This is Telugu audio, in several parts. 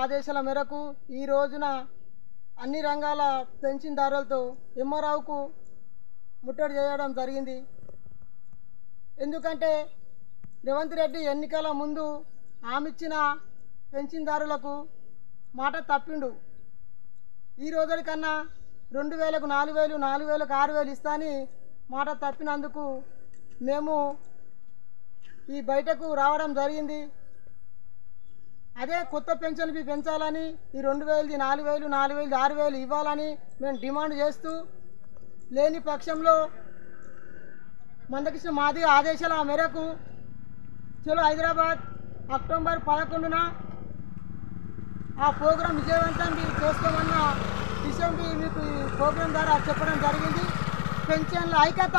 ఆదేశాల మేరకు ఈ రోజున అన్ని రంగాల పెన్షన్దారులతో ఎంఆర్ఓకు ముట్టడి చేయడం జరిగింది. ఎందుకంటే రేవంత్ రెడ్డి ఎన్నికల ముందు ఆమెచ్చిన పెన్షన్దారులకు మాట తప్పిండు. ఈ రోజుల కన్నా 2000కు 4000, 4000కు 6000 ఇస్తాని మాట తప్పినందుకు మేము ఈ బయటకు రావడం జరిగింది. అదే కొత్త పెన్షన్ పెంచాలని ఈ 2000, 4000, 4000, 6000 ఇవ్వాలని మేము డిమాండ్ చేస్తూ లేని పక్షంలో మందకృష్ణ మాదిగ ఆదేశాల మేరకు చలో హైదరాబాద్ అక్టోబర్ 11న ఆ ప్రోగ్రాం విజయవంతం చేసుకోమన్న విషయం మీకు ఈ ప్రోగ్రాం ద్వారా చెప్పడం జరిగింది. పెన్షన్ల ఐక్యత,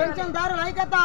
పెన్షన్దారుల ఐక్యత.